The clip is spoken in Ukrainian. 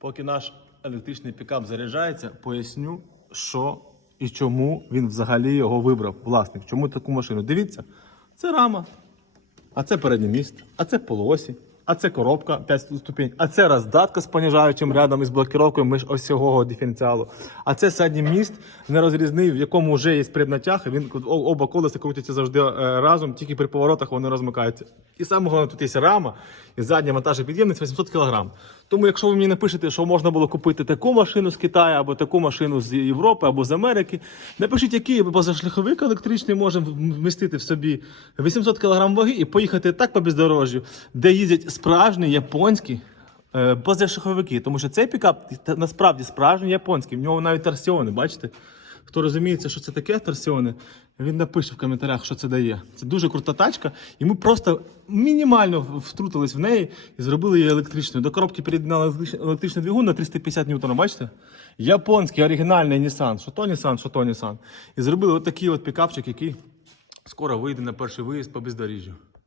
Поки наш електричний пікап заряджається, поясню, що і чому він взагалі його вибрав, власник. Чому таку машину? Дивіться, це рама, а це переднє міст, а це полуосі, а це коробка 5 ступінь, а це роздатка з поніжаючим рядом із блокіровкою між осьового диференціалу. А це задній міст нерозрізний, в якому вже є преднатяг, і він оба колеса крутяться завжди е, разом, тільки при поворотах вони розмикаються. І саме головне, тут є рама і задня вантажопідємність 800 кг. Тому, якщо ви мені напишете, що можна було купити таку машину з Китаю, або таку машину з Європи, або з Америки, напишіть, який позашляховик електричний може вмістити в собі 800 кг ваги і поїхати так по бездорожжю, де їздять справжні японські е, позашляховики. Тому що цей пікап насправді справжній японський. В нього навіть торсіони, бачите? Хто розуміється, що це таке торсіони, він напише в коментарях, що це дає. Це дуже крута тачка, і ми просто мінімально втрутились в неї і зробили її електричною. До коробки під'єднали електрич- електричний двигун на 350 ньютонів, бачите? Японський оригінальний Nissan. Що то Nissan, що то Nissan. І зробили от такий от пікапчик, який скоро вийде на перший виїзд по бездоріжжю.